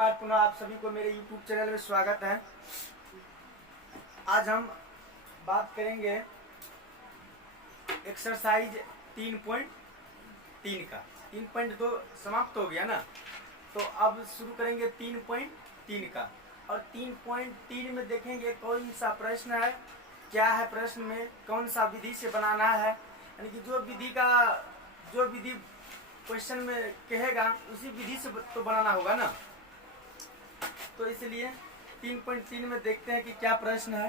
बार पुनः आप सभी को मेरे YouTube चैनल में स्वागत है। आज हम बात करेंगे एक्सरसाइज 3.3 का। 3.2 समाप्त हो गया ना, तो अब शुरू करेंगे 3.3 का। और 3.3 में देखेंगे कौन सा प्रश्न है, क्या है प्रश्न में, कौन सा विधि से बनाना है। यानी कि जो विधि क्वेश्चन में कहेगा उसी विधि से तो बनाना होगा ना। तो इसलिए 3.3 में देखते हैं कि क्या प्रश्न है।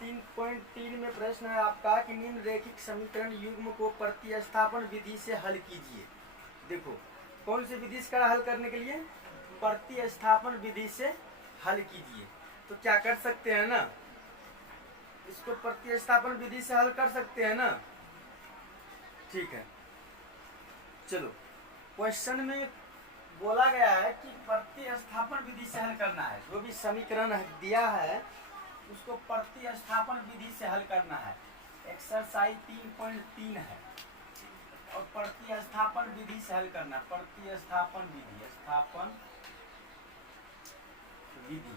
3.3 में प्रश्न है आपका कि निम्नलिखित समीकरण युग्म को प्रतिस्थापन विधि से हल कीजिए। देखो कौन सी विधि का हल करने के लिए, प्रतिस्थापन विधि से हल कीजिए। तो क्या कर सकते हैं ना, इसको प्रतिस्थापन विधि से हल कर सकते हैं ना। ठीक है, चलो क्वेश्चन में बोला गया है कि प्रतिस्थापन विधि से हल करना है। जो भी समीकरण दिया है उसको प्रतिस्थापन विधि से हल करना है। एक्सरसाइज 3.3 है और प्रतिस्थापन विधि से हल करना। प्रतिस्थापन विधि, स्थापन विधि,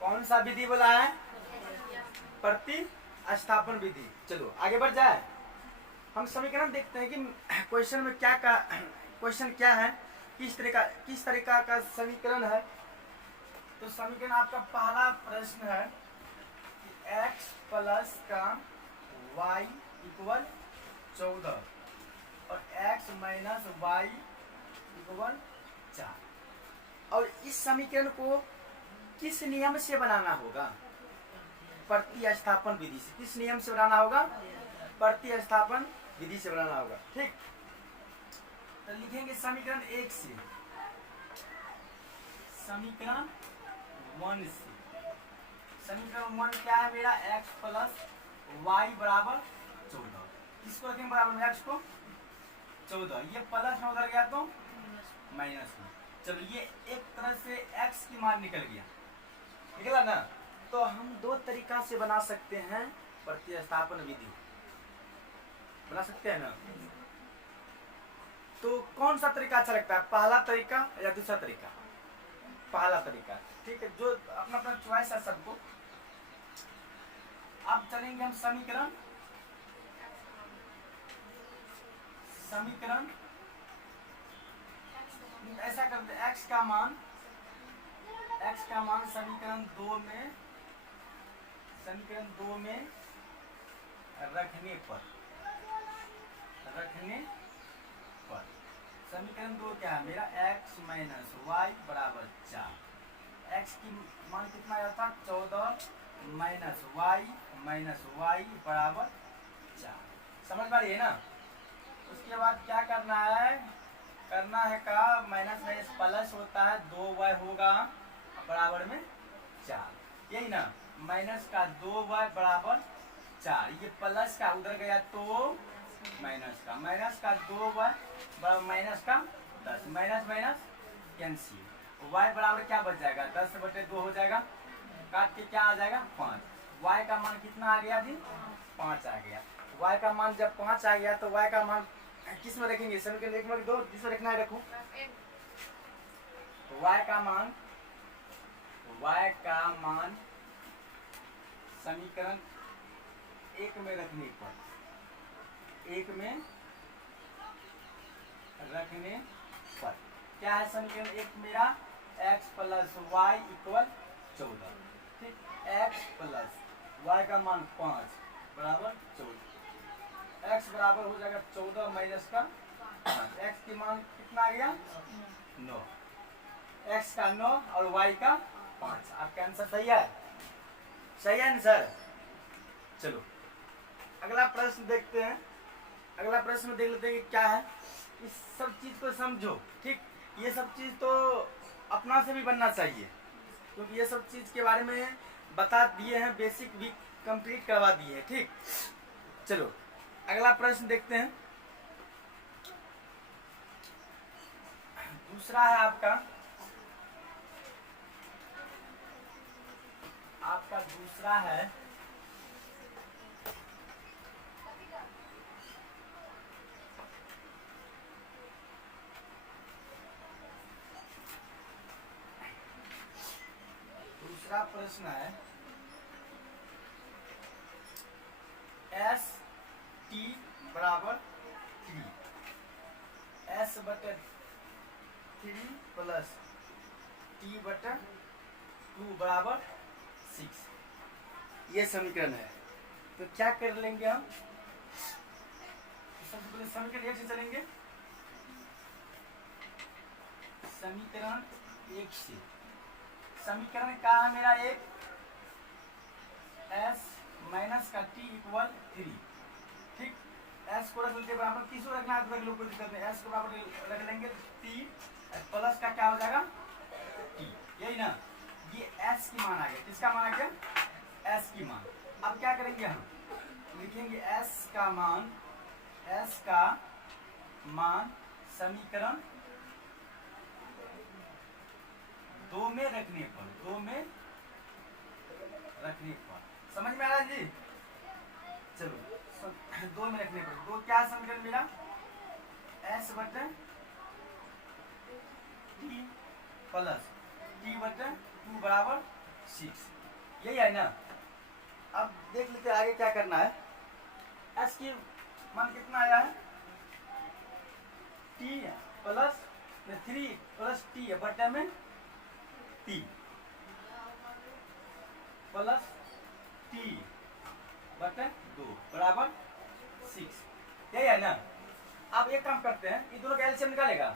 कौन सा विधि बोला है? प्रतिस्थापन विधि। चलो आगे बढ़ जाए। हम समीकरण देखते हैं कि क्वेश्चन में क्वेश्चन क्या है, किस तरीका का समीकरण है। तो समीकरण आपका पहला प्रश्न है कि x प्लस का y इक्वल 14 और x माइनस y इक्वल 4। और इस समीकरण को किस नियम से बनाना होगा? प्रतिस्थापन विधि से। किस नियम से बनाना होगा? प्रतिस्थापन विधि से बनाना होगा। ठीक, तो लिखेंगे समीकरण 1 से, समीकरण 1 से। समीकरण 1 क्या है मेरा? x प्लस वाई बराबर 14। किसको रखेंगे बराबर में? x को 14। ये प्लस में उधर गया तो माइनस में। चलो ये एक तरह से x की मान निकला ना। तो हम दो तरीका से बना सकते हैं प्रतिस्थापन विधि, बना सकते हैं ना। तो कौन सा तरीका अच्छा लगता है, पहला तरीका या दूसरा तरीका? पहला तरीका। ठीक है, जो अपना अपना चॉइस है सबको। अब चलेंगे हम समीकरण ऐसा करते हैं, x का मान समीकरण 2 में रखने पर समीकरण 2 क्या है मेरा? x माइनस वाई बराबर 4। x की मान कितना आया था? 14 माइनस वाई बराबर 4। समझ पा रही है ना। उसके बाद क्या करना है? का माइनस माइनस प्लस होता है, 2y होगा बराबर में 4। यही ना, माइनस का 2y बराबर 4। ये प्लस का उधर गया तो माइनस का 2y बराबर माइनस का 10। Minus minus cancel. y बराबर क्या बच जाएगा? 10/2 हो जाएगा। काट के क्या आ जाएगा? 5। y का मान कितना आ गया जी? 5 आ गया। y का मान जब 5 आ गया तो y का मान किस में रखेंगे? समीकरण 1 में 2, जिसमें रखना है रखो। y का मान समीकरण 1 में रखने पर क्या है समीकरण 1 मेरा? x plus Y equal 14। ठीक, x प्लस वाई का मान 5 बराबर 14। x बराबर हो जाएगा 14 माइनस का 5। x की मान कितना आ गया? 9। x का 9 और y का 5। आपका आंसर सही है? सही है ना सर? चलो अगला प्रश्न देखते हैं। अगला प्रश्न देख लेते हैं कि क्या है। इस सब चीज को समझो। ठीक, ये सब चीज तो अपना से भी बनना चाहिए, क्योंकि ये सब चीज के बारे में बता दिए हैं, बेसिक भी कंप्लीट करवा दिए हैं। ठीक, चलो अगला प्रश्न देखते हैं। दूसरा है आपका दूसरा है क्या प्रश्न है, एस टी बराबर 3, एस बटे 3 प्लस टी बटे 2 बराबर 6, ये समीकरण है। तो क्या कर लेंगे हम, सबसे पहले समीकरण 1 से चलेंगे। समीकरण 1 से, समीकरण का है मेरा एक, एस माइनस का टी इक्वल 3, ठीक। एस को रख लेते बराबर, किसको रखना है तो रख लो, कोई दिक्कत नहीं। एस को बराबर रख लेंगे 3 प्लस का क्या हो जाएगा टी, यही ना। ये एस की मान आ गया, किसका मान आ गया, एस की मान। अब क्या करेंगे हम, लिखेंगे एस का मान, एस का मान समीकरण 2 में रखने पर, 2 में रखने पर, समझ में आ रहा है जी। चलो 2 में रखने पर, 2 क्या समीकरण मिला, एस बटे टी प्लस टी बटे 2 बराबर 6, यही है ना। अब देख लेते आगे क्या करना है। एस की मान कितना आया है, टी प्लस 3 प्लस टी है बटे में 3 प्लस टी बटे 2 बराबर 6, यही है ना। अब एक काम करते हैं, ये दोनों का एलसीएम निकालेगा,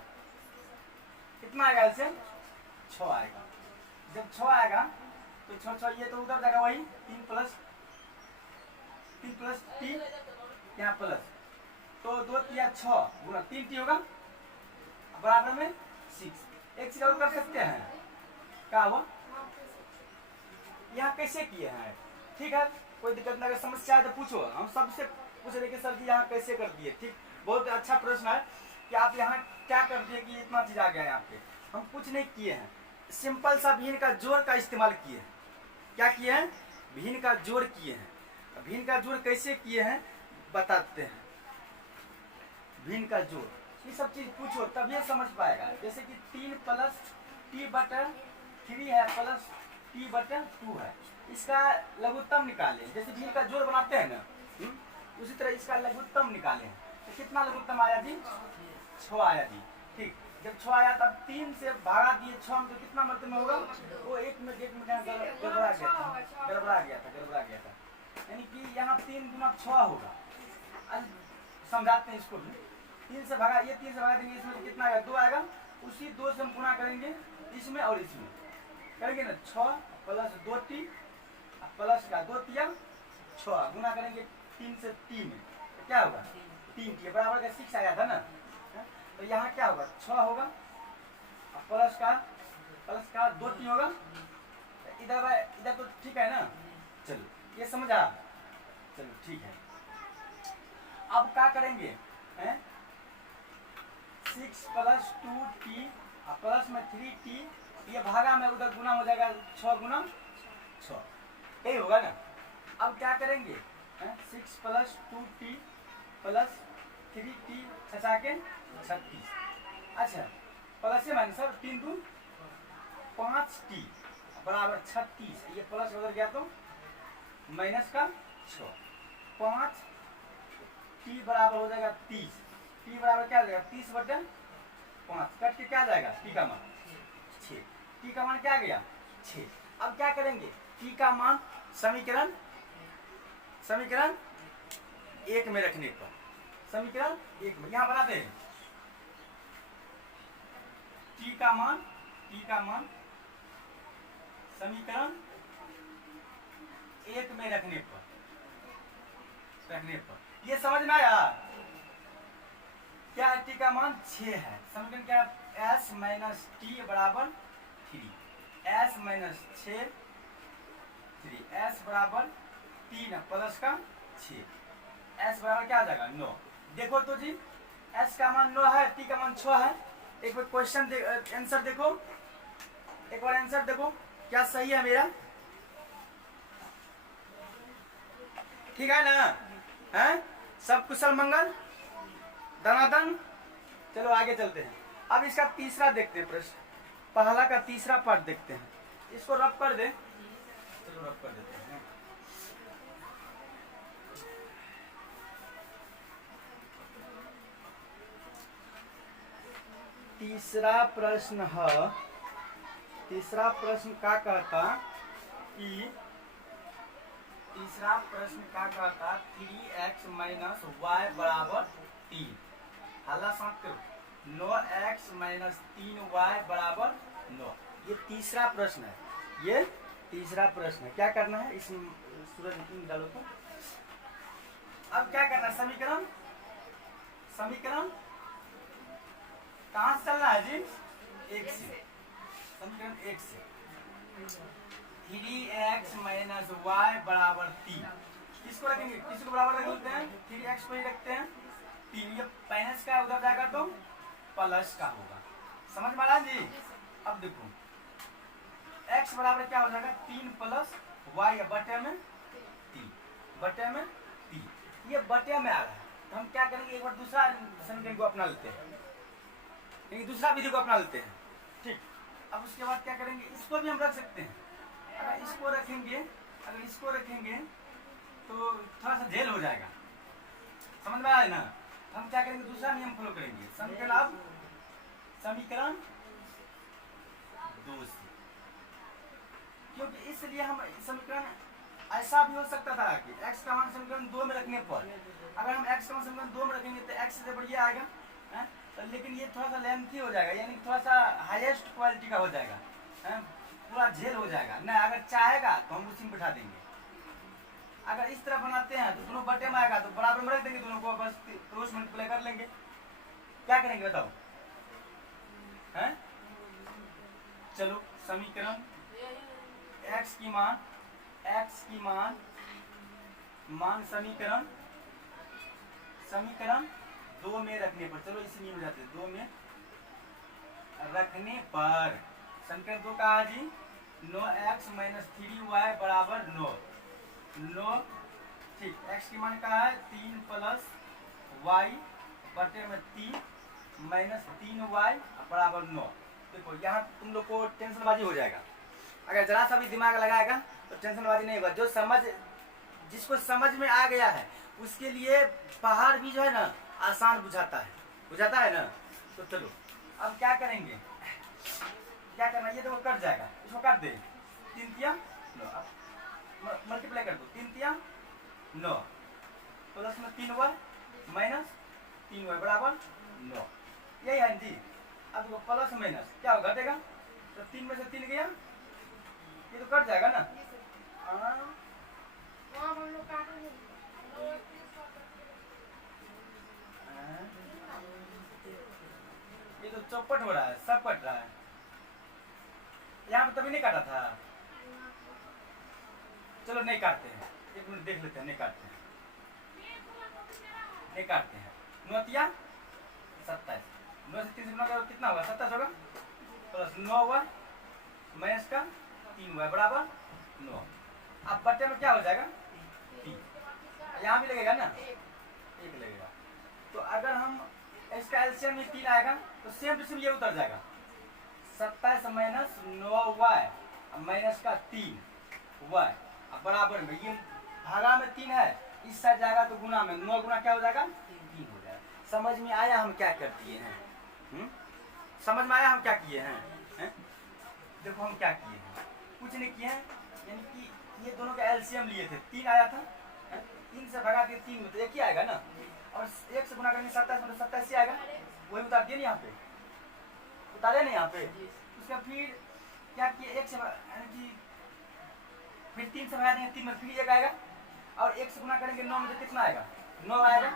कितना आएगा एलसीएम, 6 आएगा। जब 6 आएगा तो 6 ये तो उधर जाएगा, वही 3 प्लस टी यहाँ प्लस, तो 2 तिया 6 गुना 3 टी होगा बराबर में 6। एक चीज और कर सकते हैं, क्या हुआ, यहाँ कैसे किए हैं, ठीक है, कोई दिक्कत नहीं, अगर समस्या है तो पूछो, हम सबसे पूछ रहे कि सर जी यहाँ कैसे कर दिए, ठीक। बहुत अच्छा प्रश्न है कि आप यहाँ क्या कर दिए कि इतना चीज आ गया यहाँ पे। हम कुछ नहीं किए हैं, सिंपल सा भिन्न का जोड़ का इस्तेमाल किए हैं। क्या किए हैं, भिन्न का जोड़ किए हैं। भिन्न का जोड़ कैसे किए हैं बताते हैं। भिन्न का जोड़, ये सब चीज पूछो तभी समझ पाएगा। जैसे कि 3 प्लस टी बटे 3 है प्लस टी बटे 2 है, इसका लघुत्तम निकाले। जैसे भिन्न का जोड़ बनाते हैं ना, उसी तरह इसका लघुत्तम निकाले। तो कितना लघुत्तम आया जी, 6 आया जी, ठीक। जब 6 आया तब 3 से भागा दिए 6 में, तो कितना मतलब में होगा, वो एक में गड़बड़ा गया था, यानी कि यहाँ 3 गुना 6 होगा। आज समझाते हैं इसको भी। 3 से भागा, ये 3 से भागा देंगे, इसमें तो कितना आएगा, 2 आएगा। उसी 2 से हम गुना करेंगे इसमें और इसमें, करेंगे ना 6 प्लस 2 टी प्लस का 2 तिया 6 गुना करेंगे 3 से 3 में, तो क्या होगा 3 टी बराबर का 6 आया था ना। तो यहाँ क्या होगा 6 होगा प्लस का 2 टी होगा, इधर तो ठीक है ना। चलो ये समझा, चलो ठीक है। अब क्या करेंगे, 6 प्लस 2 टी प्लस में 3 टी, ये भागा में उधर गुना हो जाएगा 6 गुना 6, यही होगा ना। अब क्या करेंगे, 6 प्लस 2 टी प्लस 3 टी 6 के 36, अच्छा प्लस से माइनस 3 2 5 टी बराबर 36, ये प्लस उधर गया तो माइनस का 6, 5 टी बराबर हो जाएगा 30, टी बराबर क्या हो जाएगा 30 बटे 5, कट के क्या जाएगा टी का मान 6, टी का मान क्या आ गया 6। अब क्या करेंगे, टी का मान समीकरण 1 में रखने पर, समीकरण 1 में यहाँ बनाते हैं टी का मान समीकरण 1 में रखने पर ये समझ में आया क्या है, टी का मान 6 है। समीकरण क्या है, एस माइनस टी बराबर 3, एस माइनस 6 3, एस बराबर 3 प्लस का 6, एस बराबर क्या आ जाएगा 9। देखो तो जी एस का मान 9 है, टी का मान 6 है। एक बार क्वेश्चन आंसर देखो, एक बार आंसर देखो क्या सही है मेरा, ठीक है ना, है सब कुशल मंगल दनादन। चलो आगे चलते हैं। अब इसका तीसरा देखते हैं प्रश्न, पहला का तीसरा पार्ट देखते हैं। इसको रब कर दे, चलो रब कर देते हैं। तीसरा प्रश्न है, तीसरा प्रश्न क्या कहता कि तीसरा प्रश्न क्या कहता 3x माइनस वाई बराबर 3। हल्ला साथ करो 9x माइनस 3y बराबर 9। ये तीसरा प्रश्न है, ये तीसरा प्रश्न है। क्या करना है इसमें सूरज डालो तो। अब क्या करना है, समीकरण समीकरण कहाँ से चलना है जी, एक से, समीकरण एक से 3x माइनस वाई बराबर 3। किसको रखेंगे, किसको बराबर रख लेते हैं, 3x को ही रखते हैं। 3 ये माइनस का उधर जाएगा तो प्लस का होगा, समझ में आ रहा जी। अब देखो x बराबर क्या हो जाएगा 3 प्लस वाई बटे में 3, बटे में 3। ये बटे में आ रहा है तो हम क्या करेंगे, एक बार दूसरा समीकरण को अपना लेते हैं, दूसरा विधि को अपना लेते हैं, ठीक। अब उसके बाद क्या करेंगे, इसको भी हम रख सकते हैं। अगर इसको रखेंगे, अगर इसको रखेंगे तो थोड़ा सा झेल हो जाएगा, समझ में आया ना। हम क्या करेंगे, दूसरा नियम फॉलो करेंगे। समीकरण अब समीकरण 2 से, क्योंकि इसलिए हम समीकरण ऐसा भी हो सकता था कि x का मान समीकरण 2 में रखने पर, अगर हम x का मान समीकरण 2 में रखेंगे तो x से बढ़िया आएगा है? तो लेकिन ये थोड़ा सा लेंथी हो जाएगा, यानी थोड़ा सा हाईएस्ट क्वालिटी का हो जाएगा है? पूरा झेल हो जाएगा ना। अगर चाहेगा तो हम उसी में बिठा देंगे। अगर इस तरह बनाते हैं तो दोनों बटे में आएगा तो बराबर में रख देंगे दोनों को, बस क्रॉस मल्टीप्लाई कर लेंगे। क्या करेंगे बताओ हैं? चलो समीकरण x की मान समीकरण 2 में रखने पर, चलो इसी में हो जाते हैं 2 में रखने पर समीकरण 2 का जी 9x माइनस 3y बराबर 9, ठीक। x की मान का है 3 प्लस y बटे में 3 माइनस 3y बराबर 9। देखो यहाँ तुम लोग को टेंशनबाजी हो जाएगा, अगर जरा सा भी दिमाग लगाएगा तो टेंशनबाजी नहीं होगा। जो जिसको समझ में आ गया है उसके लिए पहाड़ भी जो है ना आसान बुझाता है ना। तो चलो अब क्या करेंगे, क्या करना, ये देखो कट जाएगा, इसको काट दे 3 तिया 9, अब मल्टीप्लाई कर दो 3 तिया 9 प्लस में 3y माइनस 3y बराबर 9, यही है जी। अब देखो प्लस माइनस क्या हो घटेगा, तो 3 में से 3 गया, ये तो कट जाएगा ना। ये तो चौपट हो रहा है, सब कट रहा है। यहाँ पे तभी नहीं काटा था, चलो नहीं काटते हैं, एक मिनट देख लेते हैं, नहीं काटते हैं। 9 27, 9 से 3 से गुना करो कितना होगा 27 होगा, प्लस 9 हुआ माइनस का 3y बराबर 9। अब बट्टे में क्या हो जाएगा 3, यहाँ भी लगेगा ना 1 लगेगा। तो अगर हम इसका एलसीएम में 3 आएगा तो सेम टू सेम ये उतर जाएगा 27 माइनस 9y माइनस का 3y बराबर में, ये भागा में 3 है, इस साइड जाएगा तो गुना में 9 गुना क्या हो जाएगा 3 हो जाएगा। समझ में आया हम क्या कर दिए हैं? समझ में आया हम क्या किए हैं? देखो हम क्या किए हैं, कुछ नहीं किए हैं, यानी कि ये दोनों का एलसीएम लिए थे, 3 आया था, 3 से भगा दिए 3 में तो 1 ही आएगा ना, और 1 से गुना करेंगे 27 में 27 ही आएगा, वही उतार दिए ना यहाँ पे, उतारे ना यहाँ पे। उसका फिर क्या किए 1 से यानी कि फिर 3 से भगा देंगे 3 में फिर 1 आएगा, और 1 से गुना करेंगे 9 में कितना आएगा 9 आएगा।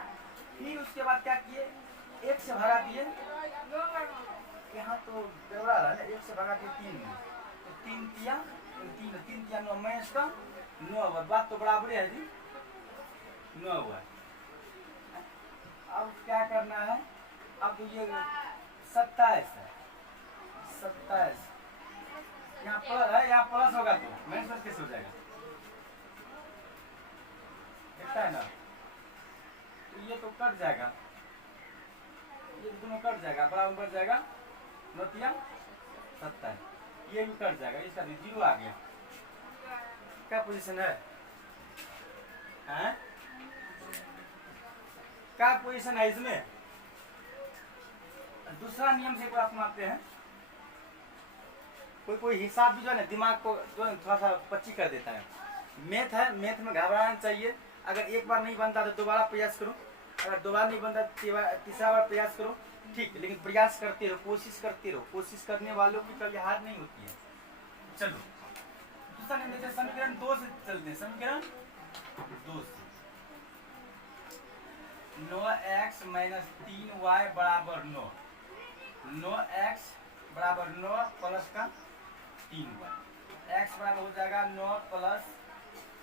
फिर उसके बाद क्या किए 1 से भगा दिए, यहाँ तो गड़बड़ा रहा है, 1 से भगा दिए 3 में, तो 3 तिया 9 माइनस का 9 हुआ, बात तो बराबर है जी 9 हुआ। अब क्या करना है, अब ये 27 है, 27 यहाँ प्लस है, यहाँ प्लस होगा तो माइनस प्लस कैसे हो जाएगा, देखता है ना, तो ये तो कट जाएगा, ये दोनों कट जाएगा, बराबर बढ़ जाएगा 9 तिया 27, ये भी कट जाएगा, इसका भी 0 आ गया। क्या पोजीशन है? हैं? क्या पोजीशन है इसमें? दूसरा नियम से आप मानते हैं, कोई कोई हिसाब भी जो है ना दिमाग को जो है थोड़ा सा पच्ची कर देता है। मैथ है, मैथ में घबराना चाहिए। अगर एक बार नहीं बनता तो दोबारा प्रयास करो, अगर दोबारा नहीं बनता तीसरा बार प्रयास करो, ठीक। लेकिन प्रयास करते रहो, कोशिश करते रहो। कोशिश करने वालों की कभी हार नहीं होती है। चलो दूसरा नियम देखते हैं, समीकरण 2 से चलते हैं। समीकरण 2 से 9x - 3y बराबर 9, 9x बराबर 9 प्लस का 3y, x बराबर हो जाएगा 9 प्लस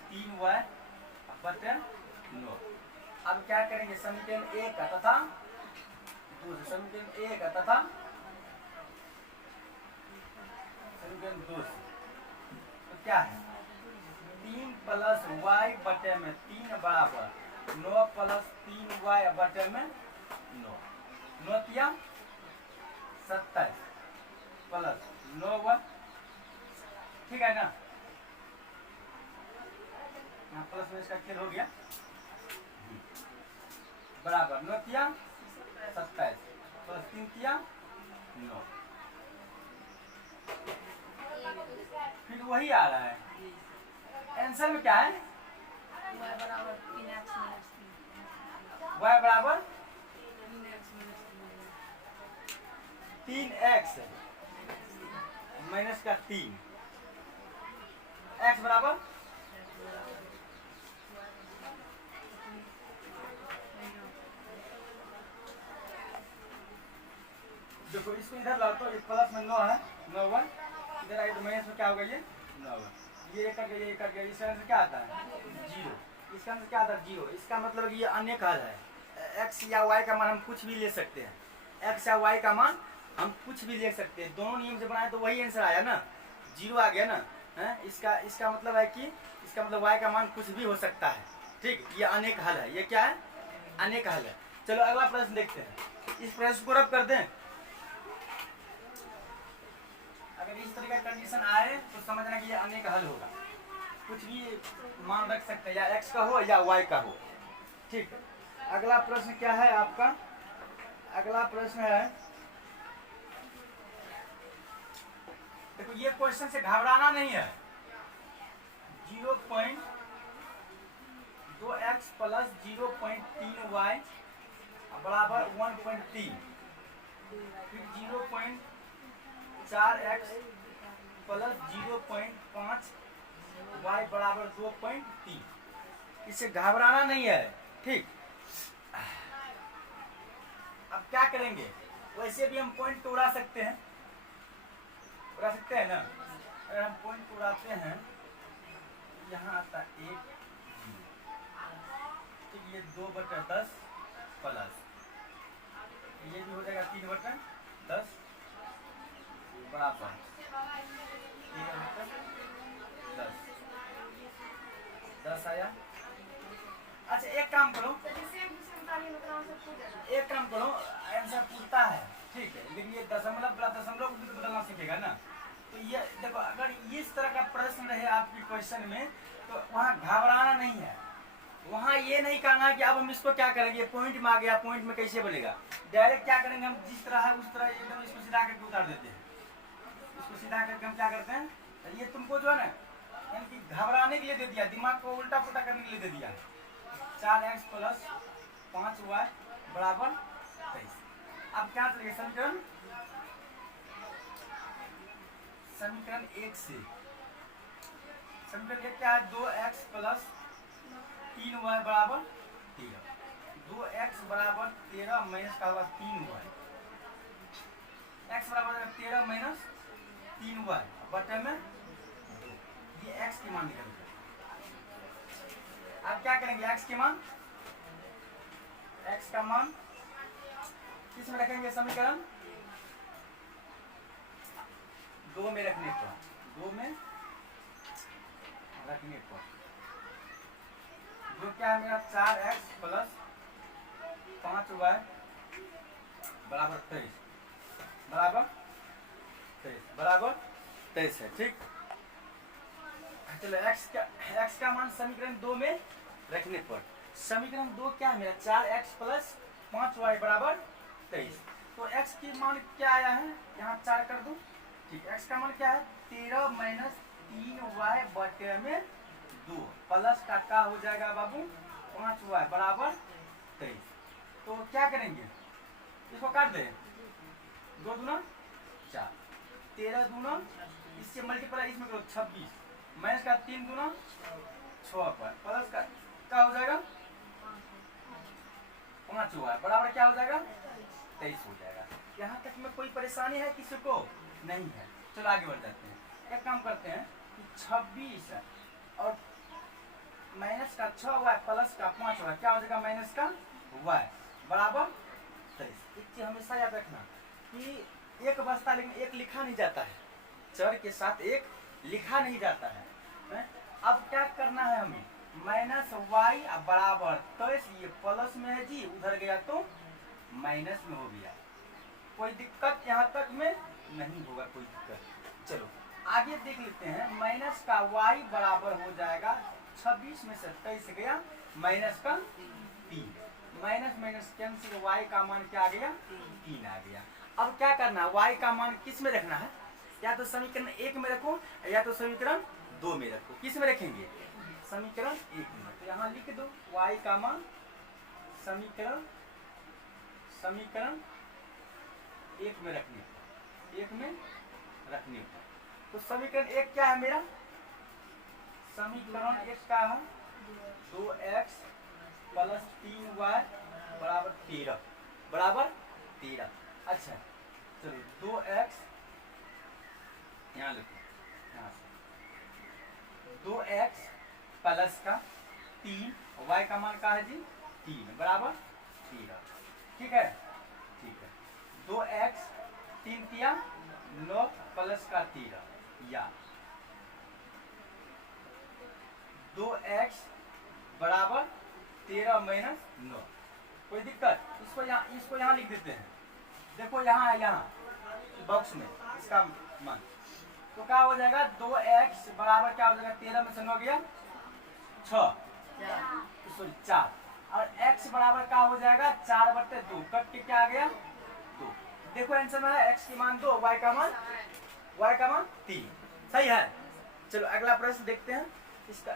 3y बटे 9। अब क्या करेंगे, समीकरण 1 का तथा दूसरे समीकरण 1 का तथा समीकरण 2 से तो क्या है, 3 प्लस y बटे में 3 बराबर 9 प्लस 3y बटे में 9, 9 तिया 27 प्लस 9y, ठीक है ना। यहाँ प्लस में इसका खेल हो गया, बराबर 9 तिया 27 प्लस 3 तिया 9, फिर वही आ रहा है। आंसर में क्या है, y बराबर 3x माइनस का 3, x बराबर देखो इसको इधर ला तो प्लस में 9 है, 9 इधर आए तो माइनस में क्या होगा, ये 9, ये कट गया, ये कट गया। इसका आंसर क्या आता है 0, इसका आंसर क्या आता है 0। इसका मतलब ये अनेक हल है। x या y का मान हम कुछ भी ले सकते हैं, x या y का मान हम कुछ भी ले सकते हैं। दोनों नियम से बनाए तो वही आंसर आया ना, 0 आ गया ना है। इसका मतलब है कि इसका मतलब y का मान कुछ भी हो सकता है, ठीक। ये अनेक हल है, ये क्या है, अनेक हल है। चलो अगला प्रश्न देखते हैं। इस प्रश्न को रब कर दें। अगर इस तरह का कंडीशन आए तो समझना कि ये अनेक हल होगा, कुछ भी मान रख सकते हैं, या x का हो या y का हो, ठीक। अगला प्रश्न क्या है आपका, अगला प्रश्न है, देखो ये क्वेश्चन से घबराना नहीं है। 0.2x प्लस 0.3y बराबर 1.3, फिर 0.4x प्लस 0.5y बराबर 2.3। इससे घबराना नहीं है, ठीक। अब क्या करेंगे, वैसे भी हम पॉइंट तो उड़ा सकते हैं, उड़ा सकते हैं ना। अगर हम पॉइंट उड़ाते हैं, यहाँ आता 1, ठीक। ये 2/10 प्लस ये भी हो जाएगा 3/10 बराबर 1/10, 10 आया। अच्छा एक काम करो, आंसर पूछता है, ठीक है, लेकिन ये दशमलव दशमलव भी तो बदलना सीखेगा ना। तो ये देखो, अगर इस तरह का प्रश्न रहे आपकी क्वेश्चन में तो वहाँ घबराना नहीं है। वहाँ ये नहीं कहना कि अब हम इसको क्या करेंगे, पॉइंट में आ गया, पॉइंट में कैसे बनेगा। डायरेक्ट क्या करेंगे, हम जिस तरह है उस तरह एकदम इसको सीधा करके उतार देते हैं। इसको सीधा करके हम क्या करते हैं, ये तुमको जो है ना यानी कि घबराने के लिए दे दिया, दिमाग को उल्टा पुल्टा करने के लिए दे दिया। 4x प्लस 5y बराबर 23। अब क्या चलेगा, समीकरण 1 से, समीकरण 1 क्या है, 2x प्लस 3y बराबर 13, 2x बराबर 13 माइनस का होगा 3y, x बराबर 13 माइनस 3y बटे में 2, ये x की मान निकल गया। अब क्या करेंगे, x की मान, x का मान किस में रखेंगे, समीकरण 2 में रखने पर, 2 में रखने पर जो क्या है मेरा 4x प्लस 5y बराबर 23, बराबर 23 है, ठीक। चलो x का मान समीकरण 2 में रखने पर समीकरण 2 क्या है मेरा 4x प्लस 5y बराबर 23। तो x की मान क्या आया है यहाँ 4 कर दूं। ठीक, x का मान क्या है 13 माइनस 3y बटे में 2 प्लस का हो जाएगा बाबू 5y बराबर 23। तो क्या करेंगे इसको काट दे 2 दूना 4 13 दूना इससे मल्टीप्लाई इसमें करो 26 माइनस का 3 दूना 6 पर प्लस का क्या हो जाएगा 5 हुआ बराबर क्या हो जाएगा 23 हो जाएगा। यहाँ तक में कोई परेशानी है किसी को नहीं है। चलो आगे बढ़ जाते हैं। एक काम करते हैं कि 26 और माइनस का 6y प्लस का 5y क्या हो जाएगा माइनस का y बराबर 23। एक चीज हमेशा याद रखना कि एक बसता लेकिन एक लिखा नहीं जाता है, चर के साथ एक लिखा नहीं जाता है। अब क्या करना है हमें माइनस वाई बराबर 23 ये प्लस में है जी उधर गया तो माइनस में हो गया। कोई दिक्कत यहाँ तक में नहीं होगा कोई दिक्कत। चलो आगे देख लेते हैं। माइनस का y बराबर हो जाएगा 26 में से 23 गया माइनस का 3 माइनस माइनस कैंसिल y का मान क्या आ गया 3 आ गया। अब क्या करना है y का मान किस में रखना है या तो समीकरण 1 में रखो या तो समीकरण 2 में रखो। किस में रखेंगे समीकरण 1 में। तो यहाँ लिख दो y का मान समीकरण 1 में रखने पर तो समीकरण 1 क्या है मेरा समीकरण 1 का है 2x प्लस 3y बराबर 13 अच्छा चलो 2x यहाँ लिखो यहाँ से 2x प्लस का 3 y का मान का है जी 3 बराबर 13। ठीक है 2x 3 तिया 9 प्लस का 13 या 2x बराबर 13 माइनस 9। कोई दिक्कत इसको यहाँ लिख देते हैं। देखो यहाँ है यहाँ बॉक्स में इसका मान तो क्या हो जाएगा 2x बराबर क्या हो जाएगा 13 में से 9 गया 6 सॉरी 4 और x बराबर क्या हो जाएगा 4/2 कट के क्या आ गया 2। देखो आंसर में है x की मान 2 y का मान 3 सही है। चलो अगला प्रश्न देखते हैं। इसका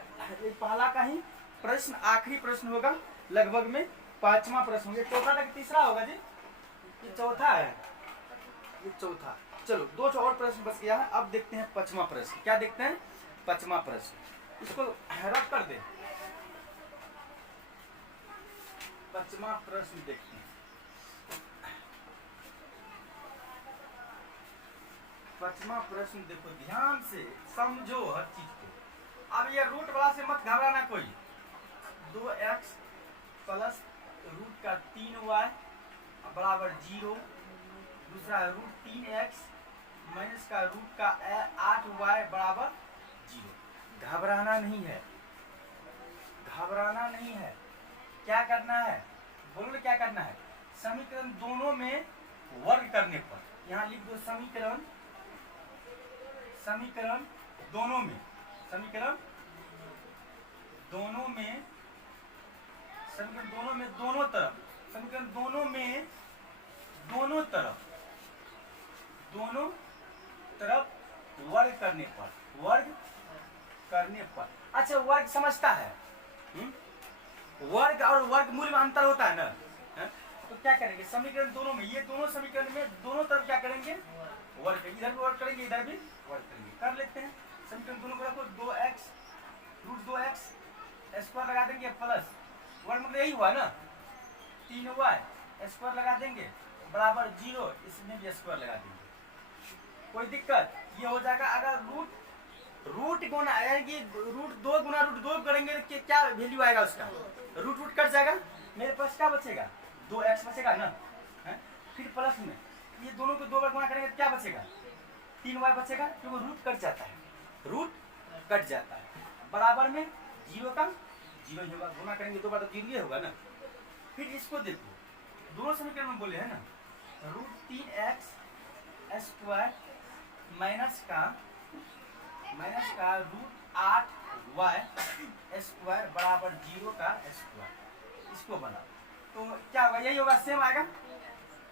पहला का ही प्रश्न आखिरी प्रश्न होगा लगभग में 5वां प्रश्न होगा। चौथा तक तीसरा होगा जी ये चौथा है ये चौथा। चलो 2 और प्रश्न बच गया है। अब देखते हैं 5वां प्रश्न। क्या देखते हैं 5वां प्रश्न इसको रद्द कर दे। 5वां प्रश्न देखते हैं। 5वां प्रश्न देखो ध्यान से समझो हर चीज को। अब ये रूट वाला से मत घबराना कोई। 2x प्लस रूट का 3y बराबर 0 दूसरा है रूट 3x माइनस का रूट का 8y बराबर 0। घबराना नहीं है क्या करना है बोलो क्या करना है समीकरण दोनों में वर्ग करने पर यहाँ लिख दो समीकरण दोनों में दोनों तरफ वर्ग करने पर अच्छा वर्ग समझता है वर्ग और वर्गमूल में अंतर होता है ना तो क्या करेंगे समीकरण दोनों में ये दोनों समीकरण में दोनों तरफ क्या करेंगे वर्ग इधर भी वर्ग करेंगे इधर भी वर्ग करेंगे। कर लेते हैं समीकरण दोनों को रखो 2x रूट 2x स्क्वायर लगा देंगे प्लस वर्ग मतलब यही हुआ ना 3y स्क्वायर लगा देंगे बराबर 0 इसमें भी स्क्वायर लगा देंगे। कोई दिक्कत ये हो जाएगा। अगर रूट गुना यानी रूट 2 गुना रूट 2 करेंगे तो क्या वैल्यू आएगा उसका रूट कट जाएगा। मेरे पास क्या बचेगा 2x बचेगा ना फिर प्लस में ये दोनों को 2 बार गुना करेंगे तो क्या बचेगा 3y बचेगा क्योंकि रूट कट जाता है बराबर में 0 का 0 होगा गुना करेंगे 2 बार तो 0 होगा ना। फिर इसको देखो दोनों समीकरण में बोले है ना रूट 3x स्क्वायर माइनस का रूट 8y² बराबर 0 का स्क्वायर, इसको बना तो क्या होगा, यही होगा, सेम आएगा।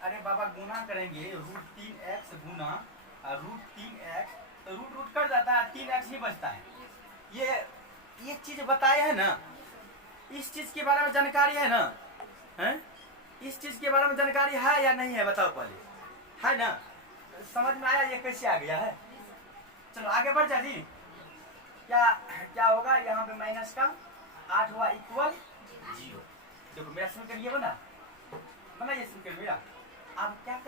अरे बाबा गुना करेंगे √3x गुना √3x, तो रूट कट जाता है, 3x ही बचता है। ये चीज बताए है ना, इस चीज के बारे में जानकारी है ना, हैं? इस चीज के बारे में जानकारी है या नहीं है, बताओ पहले, है ना? समझ में आया ये कैसे आ गया है? चलो आगे बढ़ जा जी। क्या होगा यहाँ पे माइनस का 8y = 0। देखो मेरा समीकरण ये बना ये समीकरण मेरा। अब क्या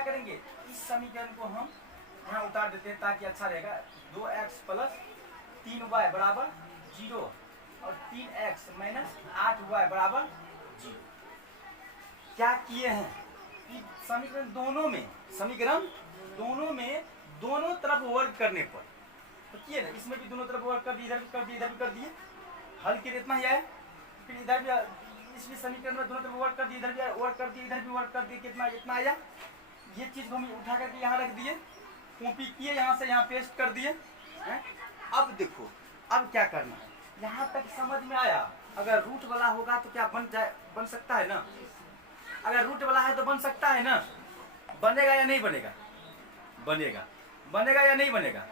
करेंगे, इस समीकरण को हम यहाँ उतार देते हैं ताकि अच्छा रहेगा। 2x + 3y बराबर 0 और 3x - 8y बराबर 0। क्या किए हैं, समीकरण दोनों में दोनों तरफ वर्ग करने पर तो किए ना, इसमें भी दोनों तरफ वर्ग कर दिए, इधर भी कर दिए, इधर भी कर दिए, हल के लिए इतना ही आया। फिर इधर भी इस समीकरण में दोनों तरफ वर्ग कर दिए, इधर भी वर्ग कर दिए, इधर भी वर्ग कर दिए, कितना इतना आया। ये चीज को हम उठा करके यहाँ रख दिए, कॉपी किए, यहाँ से यहाँ पेस्ट कर दिए। अब देखो अब क्या करना है, यहाँ तक समझ में आया। अगर रूट वाला होगा तो क्या बन सकता है ना, अगर रूट वाला है तो बन सकता है ना, बनेगा या नहीं बनेगा, बनेगा या नहीं बनेगा।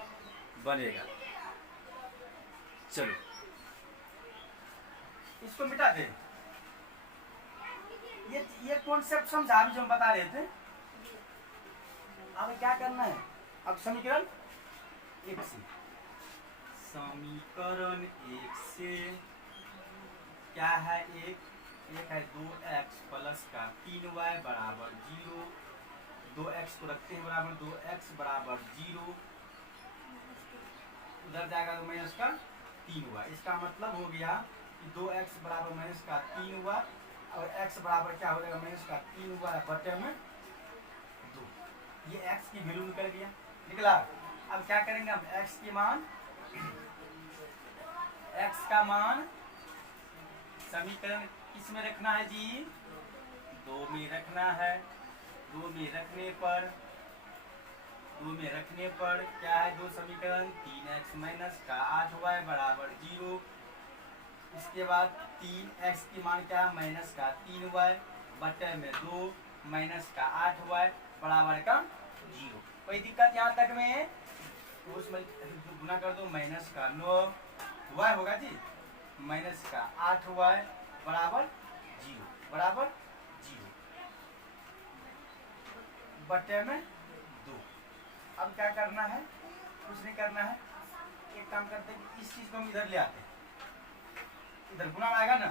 चलो इसको मिटा दे। ये कॉन्सेप्ट समझा अभी जो हम बता रहे थे। अब क्या करना है, अब समीकरण 1 से क्या है, एक है 2x + 3y बराबर 0। 2x को रखते हैं बराबर, 2x बराबर 0, उधर जाएगा तो -3y। इसका मतलब हो गया कि 2x बराबर -3y और x बराबर क्या हो जाएगा, -3y बटे में 2। ये x की वैल्यू निकला। अब क्या करेंगे हम, x का मान समीकरण किस में रखना है जी, 2 में रखना है। 2 में रखने पर क्या है, 2 समीकरण 3x - 8y बराबर 0। इसके बाद 3x की मान क्या है, -3y बटे में 2 -8y बराबर का 0। कोई दिक्कत यहाँ तक में, तो उसमें गुना कर दो, -9y होगा जी, -8y बराबर 0 बटे में 2। अब क्या करना है, कुछ नहीं करना है, एक काम करते हैं कि इस चीज को हम इधर ले आते हैं, इधर गुना आएगा ना,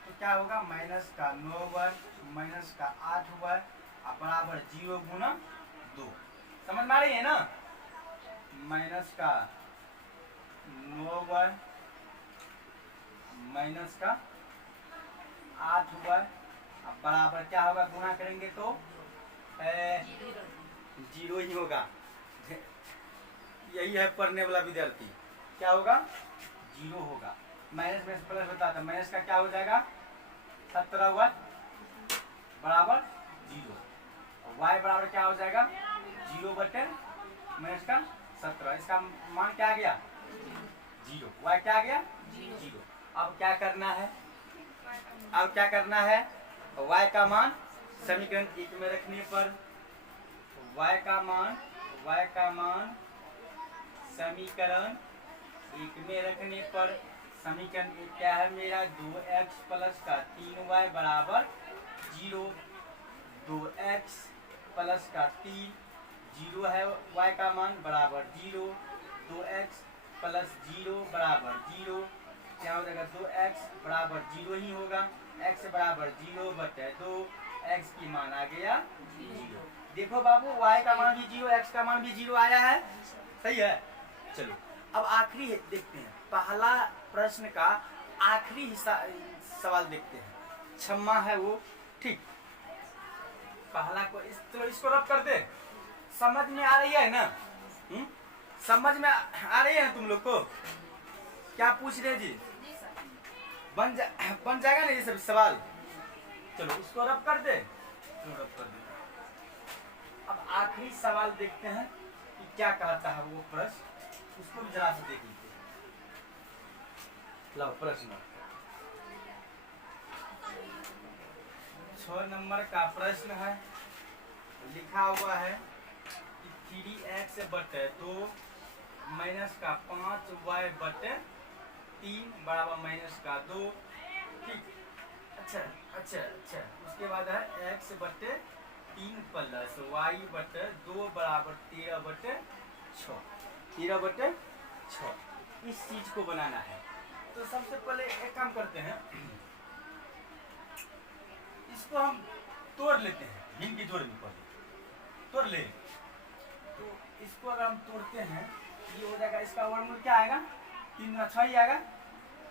तो क्या होगा, -9y -8y बराबर 0 गुना 2। समझ में आ रही है ना, -9y -8y बराबर क्या होगा, गुना करेंगे तो 0 ही होगा। यही है पढ़ने वाला विद्यार्थी, क्या होगा, 0 होगा। माइनस में प्लस होता था, माइनस का क्या हो जाएगा, 17y बराबर 0। y बराबर क्या हो जाएगा, 0 बटे -17। इसका मान क्या आ गया, 0। y क्या आ गया, 0। अब क्या करना है, y का मान समीकरण 1 में रखने पर, y का मान समीकरण 1 में रखने पर, समीकरण 1 क्या है मेरा, 2x + 3y बराबर 0। 2x + 3 0 है, y का मान बराबर 0। 2x + 0 बराबर 0, क्या हो जाएगा, 2x बराबर 0 ही होगा। x बराबर 0 बटे 2, x की मान आ गया 0। देखो बाबू, y का मान भी 0, x का मान भी 0 आया है, सही है। चलो अब आखिरी देखते हैं, पहला प्रश्न का आखिरी हिस्सा सवाल देखते हैं, छम्मा है वो, ठीक। पहला को इसको रब कर दे, समझ में आ रही है ना, समझ में आ रही है ना तुम लोग को, क्या पूछ रहे जी, बन जाएगा ना ये सब सवाल। चलो इसको रब कर दे, रब कर दे। अब आखिरी सवाल देखते हैं कि क्या कहता है वो प्रश्न। उसको भी जरा से देख लीजिए। लो प्रश्न 6 नंबर का प्रश्न है, लिखा हुआ है कि 3x बटे 2 माइनस का 5y बटे 3 बराबर माइनस का 2। ठीक, अच्छा अच्छा अच्छा। उसके बाद है x बटे 3 प्लस y बटे 2 बराबर 13 बटे 6। 13 बटे 6 इस चीज को बनाना है। तो सबसे पहले एक काम करते हैं, इसको हम तोड़ लेते हैं। भिन्न की जोड़ में पहले तोड़ ले। तो इसको अगर हम तोड़ते हैं, ये हो जाएगा, इसका वर्गमूल क्या आएगा, 3 गुना 6 ही आएगा।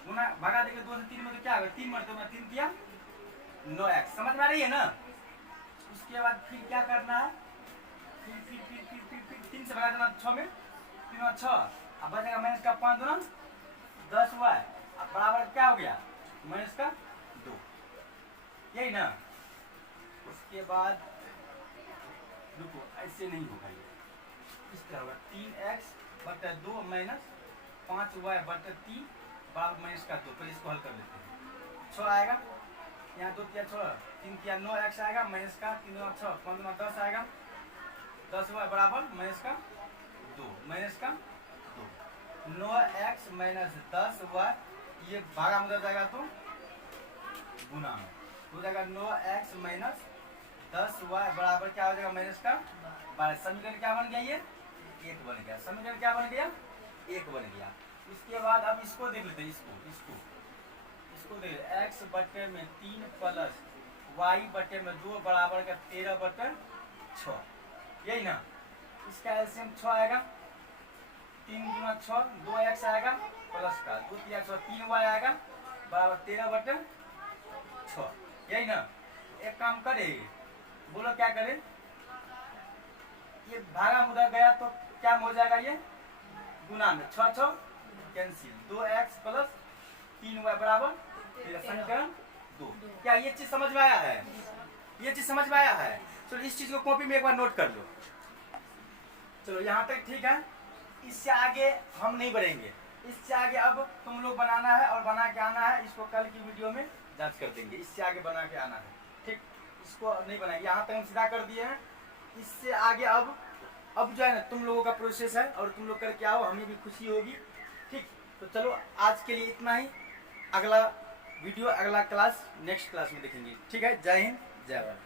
गुना भगा देंगे 2 से 3 में तो क्या आएगा, 3 मरते में 3 किया 9x। समझ में आ रही है ना। उसके बाद फिर क्या करना है, फिर 3 से भगा देना 6 में, 3 गुना 6, अब बचेगा माइनस का 5 गुना 10y, अब बराबर क्या हो गया माइनस का 2, यही ना। उसके बाद रुको, ऐसे नहीं होगा, ये इस तरह होगा, 3x बटे 2 माइनस 5y बटे 3 बराबर माइनस का 2। पहले इसको हल कर लेते हैं। 6 आएगा, यहाँ 2 किया 6, 3 किया 9x आएगा, माइनस का 3 गुना 6, 5 गुना 10 आएगा, 10y बराबर माइनस का 2, माइनस का 2। 9x माइनस 10y, ये भागा में जाएगा तो गुना में हो जाएगा। 9x माइनस 10y बराबर क्या हो जाएगा माइनस का 12। समीकरण क्या बन गया, ये 1 बन गया। समीकरण क्या बन गया, 1 बन गया। इसके बाद अब इसको देख लेते हैं, इसको देख, x बटे में 3 प्लस y बटे में 2 बराबर का 13 बटे 6, यही ना। इसका एलसीएम 6 आएगा, 3 गुना 6 2x आएगा, प्लस का 2 3 6 3y आएगा बराबर 13 बटे 6, यही ना। एक काम करे, बोलो क्या करे, ये भागा मुदा गया तो क्या हो जाएगा, ये गुना में 6 6 कैंसिल, 2x प्लस 3y बराबर समीकरण 2। क्या ये चीज समझ में आया है, ये चीज समझ में आया है। चलो इस चीज को कॉपी में एक बार नोट कर लो। चलो यहाँ तक ठीक है, इससे आगे हम नहीं बढ़ेंगे। इससे आगे अब तुम लोग बनाना है और बना के आना है। इसको कल की वीडियो में जांच कर देंगे। इससे आगे बना के आना है, ठीक। इसको नहीं बनाएंगे, यहाँ तक हम सीधा कर दिए हैं। इससे आगे अब जो है ना तुम लोगों का प्रोसेस है, और तुम लोग करके आओ, हमें भी खुशी होगी, ठीक। तो चलो आज के लिए इतना ही। अगला वीडियो, अगला क्लास नेक्स्ट क्लास में देखेंगे, ठीक है। जय हिंद, जय भारत।